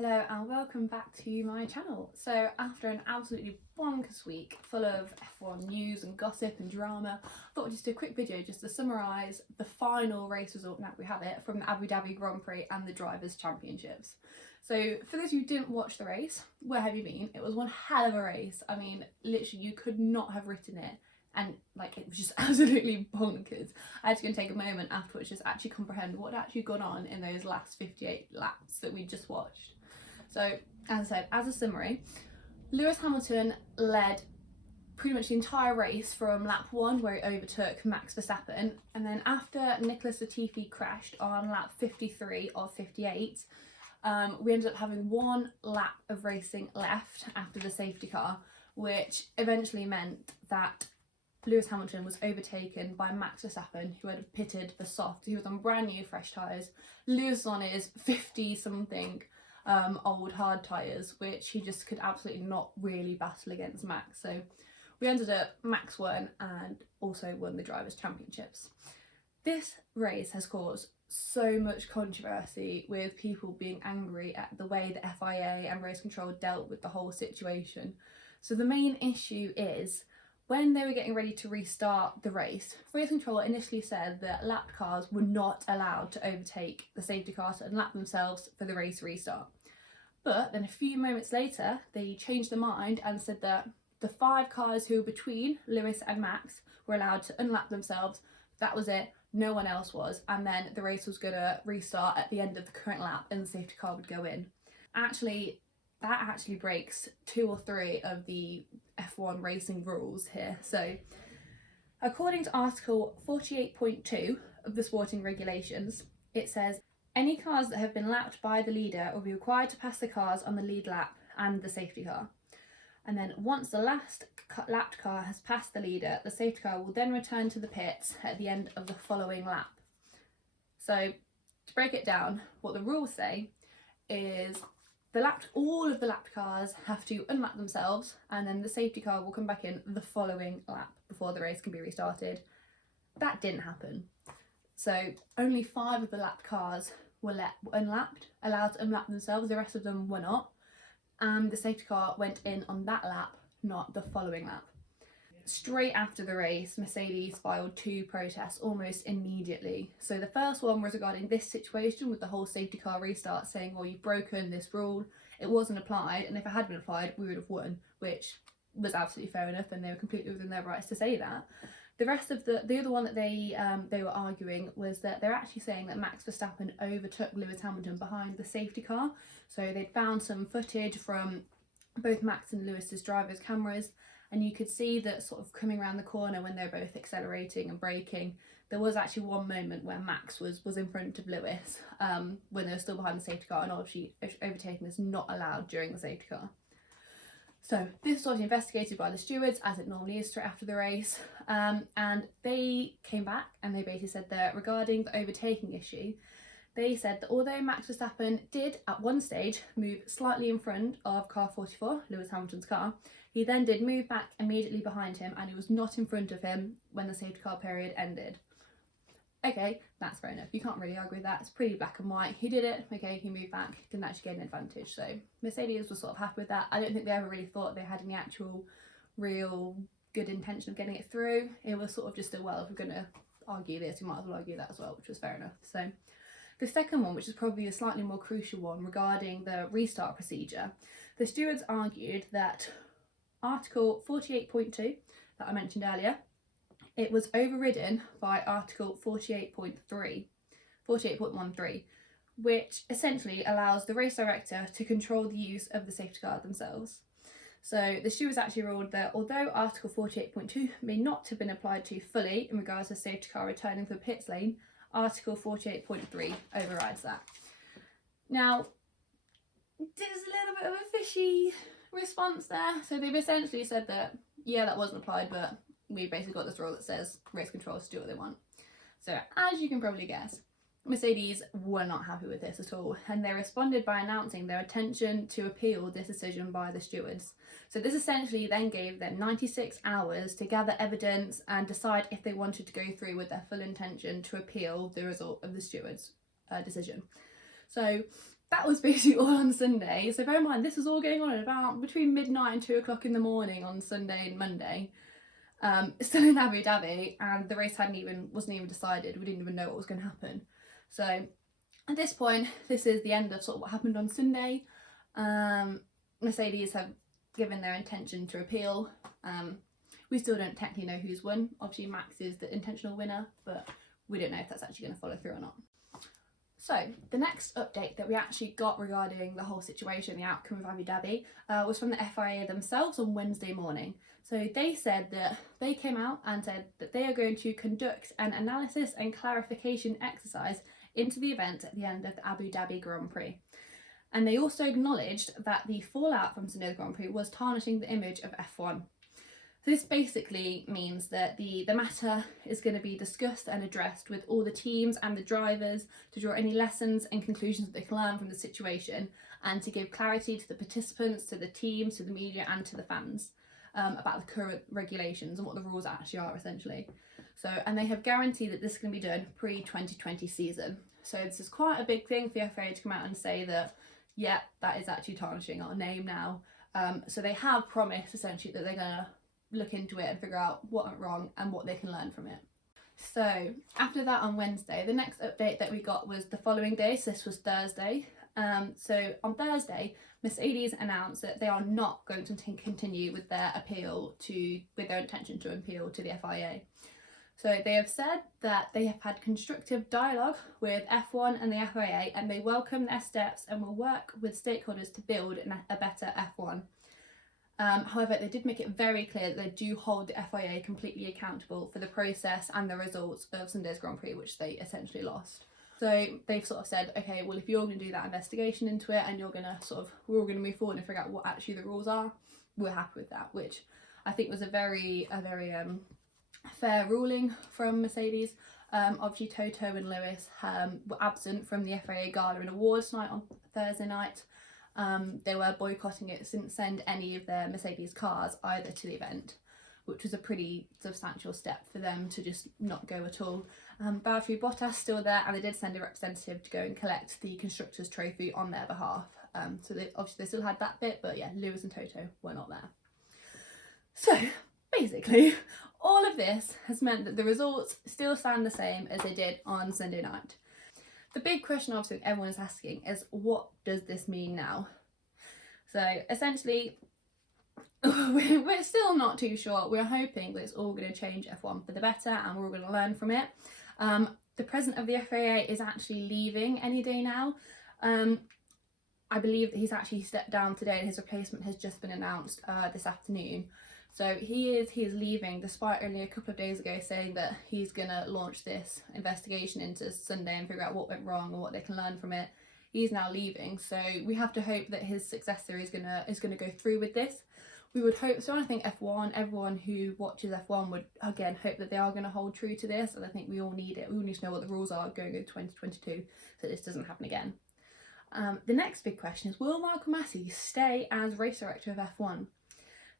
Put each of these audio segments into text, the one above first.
Hello and welcome back to my channel. So after an absolutely bonkers week full of F1 news and gossip and drama, I thought I'd just do a quick video just to summarise the final race result, now we have it, from the Abu Dhabi Grand Prix and the Drivers' Championships. So for those who didn't watch the race, where have you been? It was one hell of a race. I mean, literally you could not have written it, and like, it was just absolutely bonkers. I had to go and take a moment afterwards just actually comprehend what had actually gone on in those last 58 laps that we just watched. So, as I said, as a summary, Lewis Hamilton led pretty much the entire race from lap 1, where he overtook Max Verstappen, and then after Nicholas Latifi crashed on lap 53 of 58, we ended up having one lap of racing left after the safety car, which eventually meant that Lewis Hamilton was overtaken by Max Verstappen, who had pitted for soft. He was on brand new fresh tyres. Lewis was on his 50-something old hard tyres, which he just could absolutely not really battle against Max. So we ended up, Max won and also won the Drivers' Championships. This race has caused so much controversy, with people being angry at the way the FIA and race control dealt with the whole situation. So the main issue is, when they were getting ready to restart the race, race control initially said that lapped cars were not allowed to overtake the safety cars and lap themselves for the race restart. But then a few moments later, they changed their mind and said that the 5 cars who were between Lewis and Max were allowed to unlap themselves. That was it, no one else was. And then the race was going to restart at the end of the current lap and the safety car would go in. That actually breaks 2 or 3 of the F1 racing rules here. So, according to Article 48.2 of the sporting regulations, it says, any cars that have been lapped by the leader will be required to pass the cars on the lead lap and the safety car. And then once the last lapped car has passed the leader, the safety car will then return to the pits at the end of the following lap. So, to break it down, what the rules say is all of the lapped cars have to unlap themselves, and then the safety car will come back in the following lap before the race can be restarted. That didn't happen. So only 5 of the lapped cars were unlapped, allowed to unlap themselves, the rest of them were not. And the safety car went in on that lap, not the following lap. Straight after the race, Mercedes filed 2 protests almost immediately. So the first one was regarding this situation with the whole safety car restart, saying, well, you've broken this rule, it wasn't applied, and if it had been applied, we would have won, which was absolutely fair enough, and they were completely within their rights to say that. The rest of the other one that they were arguing was that they're actually saying that Max Verstappen overtook Lewis Hamilton behind the safety car. So they'd found some footage from both Max and Lewis's drivers' cameras, and you could see that sort of coming around the corner when they were both accelerating and braking, there was actually one moment where Max was in front of Lewis when they were still behind the safety car, and obviously overtaking is not allowed during the safety car. So this was investigated by the stewards, as it normally is straight after the race, and they came back and they basically said that regarding the overtaking issue, they said that although Max Verstappen did at one stage move slightly in front of car 44, Lewis Hamilton's car, he then did move back immediately behind him, and he was not in front of him when the safety car period ended. Okay, that's fair enough. You can't really argue with that. It's pretty black and white. He did it. Okay, he moved back. Didn't actually get an advantage. So Mercedes was sort of happy with that. I don't think they ever really thought they had any actual real good intention of getting it through. It was sort of just a, well, if we're going to argue this, we might as well argue that as well, which was fair enough. So the second one, which is probably a slightly more crucial one regarding the restart procedure, the stewards argued that Article 48.2 that I mentioned earlier, it was overridden by Article 48.13, which essentially allows the race director to control the use of the safety car themselves. So the stewards actually ruled that although Article 48.2 may not have been applied to fully in regards to safety car returning to the pits lane, Article 48.3 overrides that. Now, there's a little bit of a fishy response there. So they've essentially said that, yeah, that wasn't applied, but we basically got this rule that says race controllers do what they want. So as you can probably guess, Mercedes were not happy with this at all, and they responded by announcing their intention to appeal this decision by the stewards. So this essentially then gave them 96 hours to gather evidence and decide if they wanted to go through with their full intention to appeal the result of the stewards' decision. So that was basically all on Sunday. So bear in mind, this was all going on at about between midnight and 2 o'clock in the morning on Sunday and Monday. Still in Abu Dhabi, and the race wasn't even decided. We didn't even know what was going to happen. So at this point, this is the end of sort of what happened on Sunday. Mercedes have given their intention to appeal. We still don't technically know who's won. Obviously Max is the intentional winner, but we don't know if that's actually going to follow through or not. So the next update that we actually got regarding the whole situation, the outcome of Abu Dhabi, was from the FIA themselves on Wednesday morning. So they said that they came out and said that they are going to conduct an analysis and clarification exercise into the event at the end of the Abu Dhabi Grand Prix. And they also acknowledged that the fallout from Sunday's Grand Prix was tarnishing the image of F1. So this basically means that the matter is going to be discussed and addressed with all the teams and the drivers to draw any lessons and conclusions that they can learn from the situation, and to give clarity to the participants, to the teams, to the media and to the fans about the current regulations and what the rules actually are essentially. So, and they have guaranteed that this is going to be done pre-2020 season. So this is quite a big thing for the FIA to come out and say that, yeah, that is actually tarnishing our name now. So they have promised essentially that they're going to look into it and figure out what went wrong and what they can learn from it. So after that on Wednesday, the next update that we got was the following day. So this was Thursday. So on Thursday, Mercedes announced that they are not going to continue with their intention to appeal to the FIA. So they have said that they have had constructive dialogue with F1 and the FIA, and they welcome their steps and will work with stakeholders to build a better F1. However, they did make it very clear that they do hold the FIA completely accountable for the process and the results of Sunday's Grand Prix, which they essentially lost. So they've sort of said, okay, well, if you're going to do that investigation into it and we're all going to move forward and figure out what actually the rules are, we're happy with that, which I think was a very fair ruling from Mercedes. Obviously Toto and Lewis were absent from the FIA Gala and Awards night on Thursday night. They were boycotting it, didn't send any of their Mercedes cars either to the event, which was a pretty substantial step for them to just not go at all. Valtteri Bottas still there, and they did send a representative to go and collect the Constructors' Trophy on their behalf. So obviously they still had that bit, but yeah, Lewis and Toto were not there. So basically, all of this has meant that the results still stand the same as they did on Sunday night. The big question obviously everyone is asking is, what does this mean now? So essentially, we're still not too sure. We're hoping that it's all going to change F1 for the better and we're all going to learn from it. The president of the FIA is actually leaving any day now. I believe that he's actually stepped down today and his replacement has just been announced this afternoon. So he is leaving, despite only a couple of days ago saying that he's going to launch this investigation into Sunday and figure out what went wrong and what they can learn from it. He's now leaving, so we have to hope that his successor is gonna go through with this. We would hope so, and I think F1, everyone who watches F1 would again hope that they are going to hold true to this, and I think we all need it. We all need to know what the rules are going into 2022 so this doesn't happen again. The next big question is, will Massey stay as race director of F1?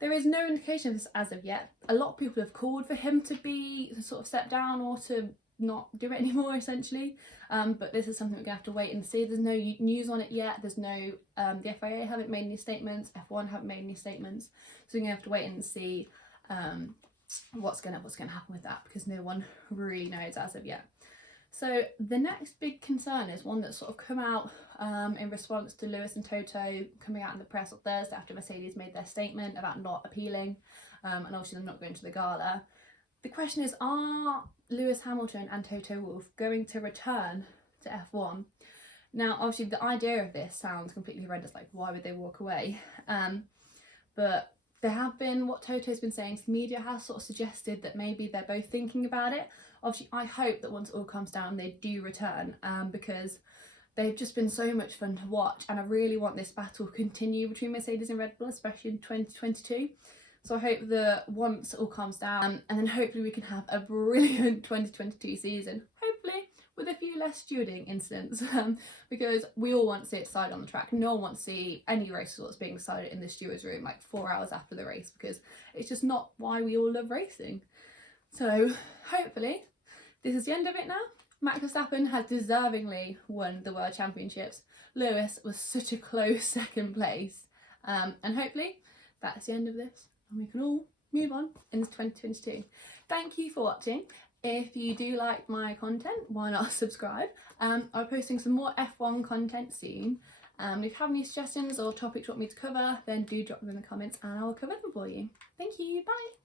There is no indication of this as of yet. A lot of people have called for him to sort of step down or to not do it anymore essentially, but this is something we're gonna have to wait and see. There's no news on it yet. There's no the FIA haven't made any statements, F1 haven't made any statements, so we're gonna have to wait and see what's gonna happen with that, because no one really knows as of yet. So the next big concern is one that's sort of come out in response to Lewis and Toto coming out in the press on Thursday after Mercedes made their statement about not appealing and obviously them not going to the gala. The question is, are Lewis Hamilton and Toto Wolff going to return to F1? Now, obviously, the idea of this sounds completely horrendous, like, why would they walk away? But there have been, what Toto's been saying to the media has sort of suggested that maybe they're both thinking about it. Obviously, I hope that once it all comes down, they do return, because they've just been so much fun to watch, and I really want this battle to continue between Mercedes and Red Bull, especially in 2022. So I hope that once it all calms down, and then hopefully we can have a brilliant 2022 season, hopefully with a few less stewarding incidents, because we all want to see it decided on the track. No one wants to see any race results being decided in the stewards room like 4 hours after the race, because it's just not why we all love racing. So hopefully this is the end of it now. Max Verstappen has deservingly won the World Championships Lewis was such a close second place. And hopefully that's the end of this and we can all move on into 2022. Thank you for watching. If you do like my content, why not subscribe? I'll be posting some more F1 content soon. If you have any suggestions or topics you want me to cover, then do drop them in the comments and I'll cover them for you. Thank you, bye!